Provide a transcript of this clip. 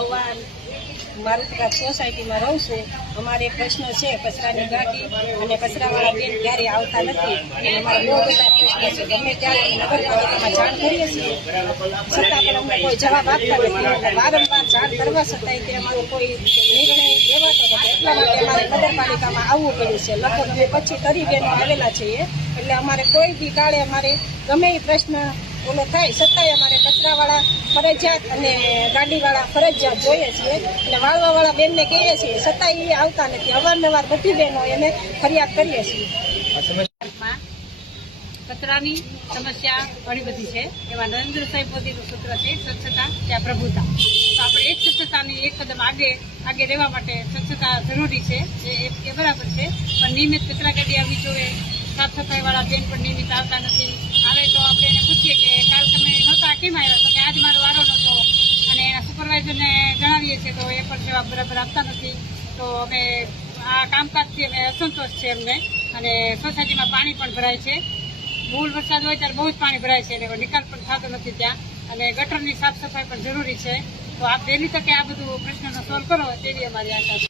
મહુવા મારુતિકા સોસાયટીમાં રહું છું. અમારે પ્રશ્ન છે, કચરાની ગાડી અને કચરાવાળા બેન ક્યારે આવતા નથી. અમારે બહુ બધા પ્રશ્ન છે. ગમે ત્યારે નગરપાલિકામાં જાણ કરીએ છીએ. છતાં પણ અમને કોઈ જવાબ આપતા નથી. વારંવાર જાણ કરવા છતાંય તે અમારો કોઈ નિર્ણય લેવાતો નથી. એટલા માટે અમારે નગરપાલિકામાં આવવું પડ્યું છે. લગભગ અમે પછી તરી બહેનો આવેલા છીએ. એટલે અમારે કોઈ બી કાળે અમારે ગમે એ પ્રશ્ન ઓલો થાય છતાંય અમારે કચરાવાળા ફરજિયાત અને ગાડીવાળા ફરજિયાત જોઈએ છીએ. અને વાળવાવાળા બેનને કહીએ છીએ છતાંય એ આવતા નથી. અવારનવાર બધી બહેનો એને ફરિયાદ કરીએ છીએ. કચરાની સમસ્યા ઘણી બધી છે. એમાં નરેન્દ્ર સાહેબ મોદીનું સૂત્ર છે સ્વચ્છતા ત્યાં પ્રભુતા. તો આપણે એક સ્વચ્છતાની એક કદમ આગે આગે રહેવા માટે સ્વચ્છતા જરૂરી છે જે એ- એ બરાબર છે. પણ નિયમિત કચરા ગાડી આવી જોઈએ સાફ સફાઈ વાળા બેન પણ નિયમિત આવતા નથી. જણાવીએ છીએ તો એ પણ જવાબ બરાબર આપતા નથી. તો અમે આ કામકાજથી અમે અસંતોષ છે અમને અને સોસાયટીમાં પાણી પણ ભરાય છે. મૂળ વરસાદ હોય ત્યારે બહુ જ પાણી ભરાય છે એટલે નિકાલ પણ થતો નથી ત્યાં. અને ગટરની સાફ સફાઈ પણ જરૂરી છે. તો આપ વહેલી તકે આ બધું પ્રશ્નનો સોલ્વ કરો તેવી અમારી આશા છે.